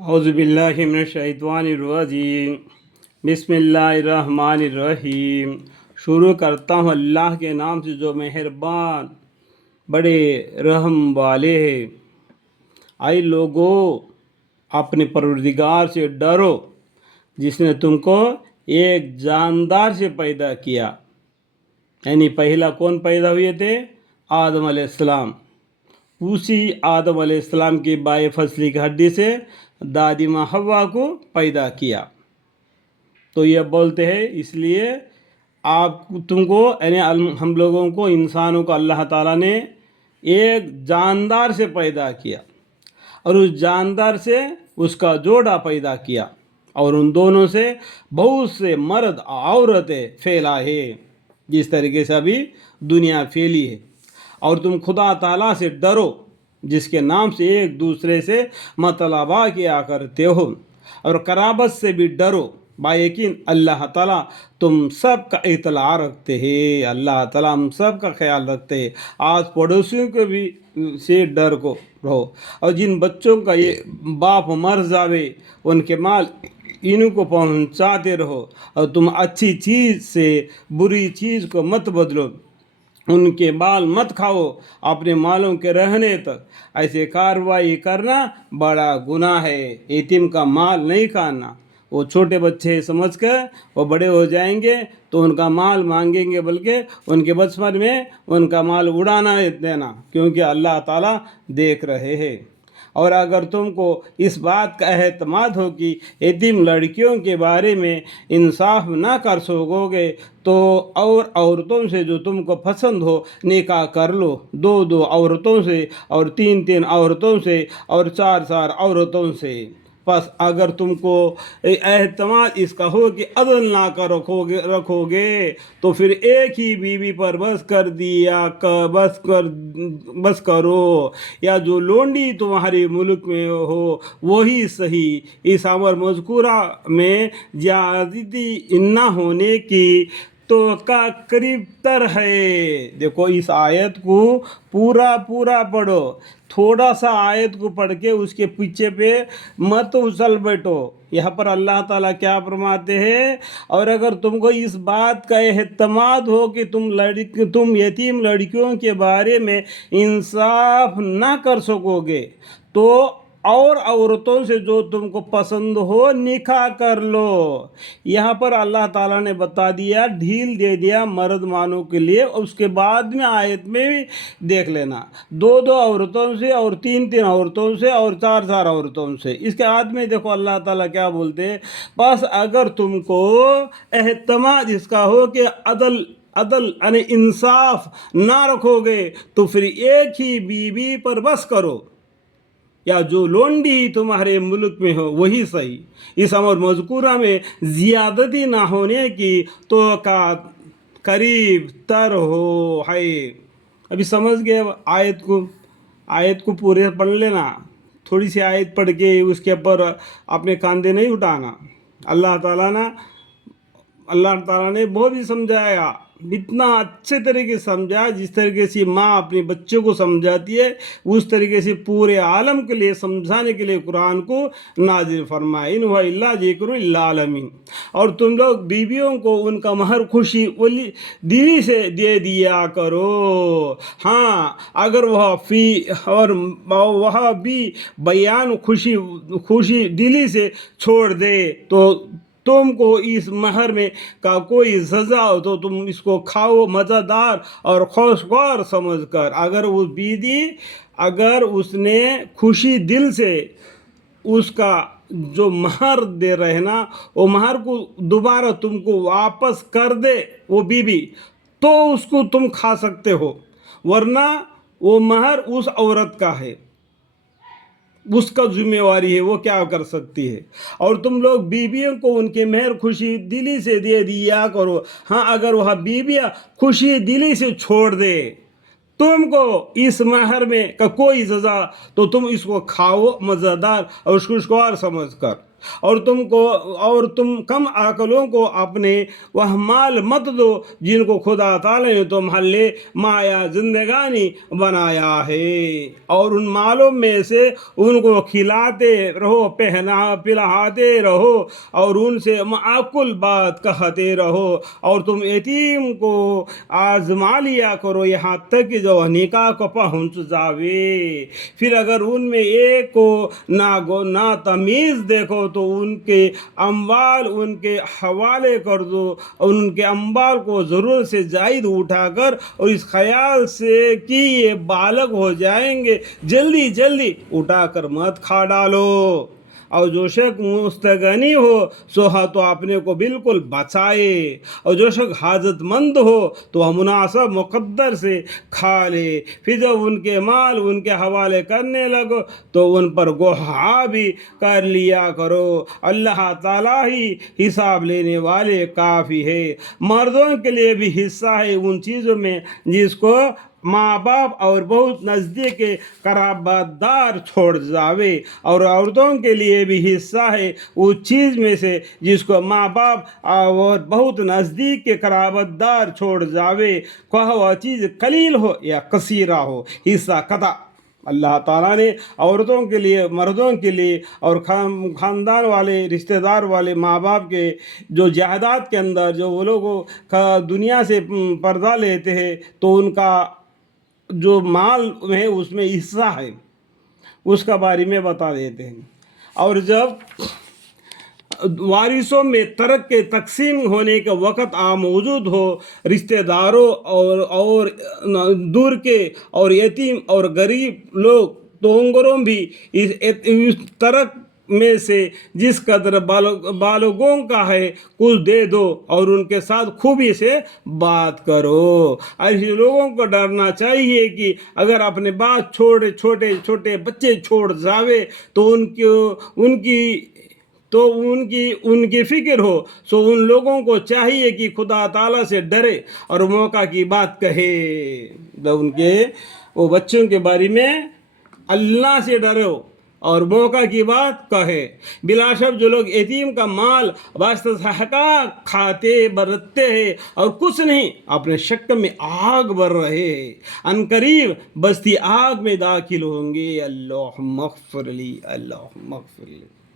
औज़ुबिल्लाहिमिनश्शैतानिर्रजीम बिस्मिल्लाहिर्रहमानिर्रहीम। शुरू करता हूँ अल्लाह के नाम से जो मेहरबान बड़े रहम वाले हैं। आई लोगों, अपने परवरदिगार से डरो जिसने तुमको एक जानदार से पैदा किया। यानी पहला कौन पैदा हुए थे? आदम अलैहिस्सलाम। उसी आदम अलैहिस्सलाम की बाए फसली की हड्डी से दादी माँ हव्वा को पैदा किया। तो ये बोलते हैं इसलिए आप तुमको यानी हम लोगों को इंसानों को अल्लाह ताला ने एक जानदार से पैदा किया और उस जानदार से उसका जोड़ा पैदा किया और उन दोनों से बहुत से मर्द औरतें फैला है, जिस तरीके से अभी दुनिया फैली है। और तुम खुदा ताला से डरो जिसके नाम से एक दूसरे से मतलबा किया करते हो, और कराबत से भी डरो, बायकीन अल्लाह ताला तुम सब का इतला रखते हैं। अल्लाह ताला हम सब का ख्याल रखते हैं। आज पड़ोसियों के भी से डर को रहो, और जिन बच्चों का ये बाप मर जावे उनके माल इनको पहुंचाते रहो, और तुम अच्छी चीज़ से बुरी चीज़ को मत बदलो, उनके माल मत खाओ अपने मालों के रहने तक। ऐसे कार्रवाई करना बड़ा गुनाह है। यतीम का माल नहीं खाना। वो छोटे बच्चे समझ कर वो बड़े हो जाएंगे तो उनका माल मांगेंगे, बल्कि उनके बचपन में उनका माल उड़ाना देना, क्योंकि अल्लाह ताला देख रहे हैं। और अगर तुमको इस बात का एहतमाद हो कि यतीम लड़कियों के बारे में इंसाफ ना कर सकोगे तो और औरतों से जो तुमको पसंद हो निकाह कर लो, दो दो औरतों से और तीन तीन औरतों से और चार चार औरतों से। बस अगर तुमको एहतमाद इसका हो कि अदल ना कर रखोगे तो फिर एक ही बीवी पर बस करो, या जो लोंडी तुम्हारे मुल्क में हो वही सही। इस अमर मज़कूरा में ज़्यादती ना होने की तो का करीब तर है। देखो इस आयत को पूरा पढ़ो, थोड़ा सा आयत को पढ़ के उसके पीछे पे मत उछल बैठो। यहाँ पर अल्लाह ताला क्या फरमाते हैं? और अगर तुमको इस बात का एहतमाद हो कि तुम यतीम लड़कियों के बारे में इंसाफ ना कर सकोगे तो और औरतों से जो तुमको पसंद हो निकाह कर लो। यहाँ पर अल्लाह ताला ने बता दिया, ढील दे दिया मर्द मानों के लिए। उसके बाद में आयत में भी देख लेना, दो दो औरतों से और तीन तीन औरतों से और चार चार औरतों से। इसके बाद में देखो अल्लाह ताला क्या बोलते हैं, बस अगर तुमको एहतमाद इसका हो कि अदल यानी इंसाफ ना रखोगे तो फिर एक ही बीवी पर बस करो, या जो लोंडी तुम्हारे मुल्क में हो वही सही। इस अमर मज़कूरा में ज़्यादती ना होने की तो का करीब तर हो है। अभी समझ गए आयत को पूरे पढ़ लेना। थोड़ी सी आयत पढ़ के उसके ऊपर अपने कांधे नहीं उठाना। अल्लाह ताला ने बहुत ही समझाया, इतना अच्छे तरीके से समझा जिस तरीके से माँ अपने बच्चों को समझाती है, उस तरीके से पूरे आलम के लिए समझाने के लिए कुरान को नाजिल फरमाया। इन हुआ इल्ला ज़िक्रुल लिल आलमीन। और तुम लोग बीवियों को उनका महर खुशी दिली से दे दिया करो। हाँ, अगर वह भी बयान खुशी दिली से छोड़ दे तो तुमको इस महर में का कोई सज़ा हो तो तुम इसको खाओ मज़ेदार और खुशगवार समझकर। अगर उसने खुशी दिल से उसका जो महर दे रहे ना, वो महर को दोबारा तुमको वापस कर दे वो बीवी, तो उसको तुम खा सकते हो, वरना वो महर उस औरत का है, उसका जिम्मेवारी है, वो क्या कर सकती है। और तुम लोग बीवियों को उनके मेहर खुशी दिली से दे दिया करो। हाँ, अगर वह बीवियाँ खुशी दिली से छोड़ दे तुमको इस महर में का कोई सज़ा तो तुम इसको खाओ मज़ेदार और खुशगवार समझ कर। اور تم کم عقلوں کو اپنے وہ مال مت دو جن کو خدا تعالی نے تمہارے مایا زندگانی بنایا ہے، اور ان مالوں میں سے ان کو کھلاتے رہو، پلاتے رہو، اور ان سے معقول بات کہتے رہو، اور تم یتیم کو آزما لیا کرو یہاں تک کہ جو نکاح کو پہنچ جاوے۔ پھر اگر ان میں ایک کو نا تمیز دیکھو تو ان کے اموال ان کے حوالے کر دو، اور ان کے اموال کو ضرورت سے زائد اٹھا کر، اور اس خیال سے کہ یہ بالغ ہو جائیں گے جلدی جلدی اٹھا کر مت کھا ڈالو۔ اور جو شخص مستغنی ہو سو تو اپنے کو بالکل بچائے، اور جو شخص حاجت مند ہو تو وہ مناسب مقدر سے کھا لے۔ پھر جب ان کے مال ان کے حوالے کرنے لگو تو ان پر گواہ بھی کر لیا کرو، اللہ تعالیٰ ہی حساب لینے والے کافی ہے۔ مردوں کے لیے بھی حصہ ہے ان چیزوں میں جس کو ماں باپ اور بہت نزدیک کے قرابت دار چھوڑ جاوے، اور عورتوں کے لیے بھی حصہ ہے اس چیز میں سے جس کو ماں باپ اور بہت نزدیک کے قرابت دار چھوڑ جاوے، خواہ وہ چیز قلیل ہو یا کثیرہ ہو، حصہ قطع اللہ تعالیٰ نے عورتوں کے لیے، مردوں کے لیے، اور خاندان والے، رشتہ دار والے ماں باپ کے جو جائیداد کے اندر جو وہ لوگوں کا دنیا سے پردہ لیتے ہیں تو ان کا جو مال ہے اس میں حصہ ہے، اس کا بارے میں بتا دیتے ہیں۔ اور جب وارثوں میں ترک کے تقسیم ہونے کا وقت موجود ہو، رشتہ داروں اور دور کے اور یتیم اور غریب لوگ تونگروں بھی اس ترک میں سے جس قدر بالغوں کا ہے کچھ دے دو، اور ان کے ساتھ خوبی سے بات کرو۔ ایسے لوگوں کو ڈرنا چاہیے کہ اگر اپنے بات چھوٹے بچے چھوڑ جاوے تو ان کی فکر ہو، سو ان لوگوں کو چاہیے کہ خدا تعالیٰ سے ڈرے اور موقع کی بات کہے۔ ان کے وہ بچوں کے بارے میں اللہ سے ڈرو اور موقع کی بات کہے۔ بلا شک جو لوگ یتیم کا مال باستحقاق کھاتے برتتے ہیں اور کچھ نہیں اپنے شک میں آگ بھر رہے ہیں، عنقریب بستی آگ میں داخل ہوں گے۔ اللہم اغفر لی، اللہم اغفر لی۔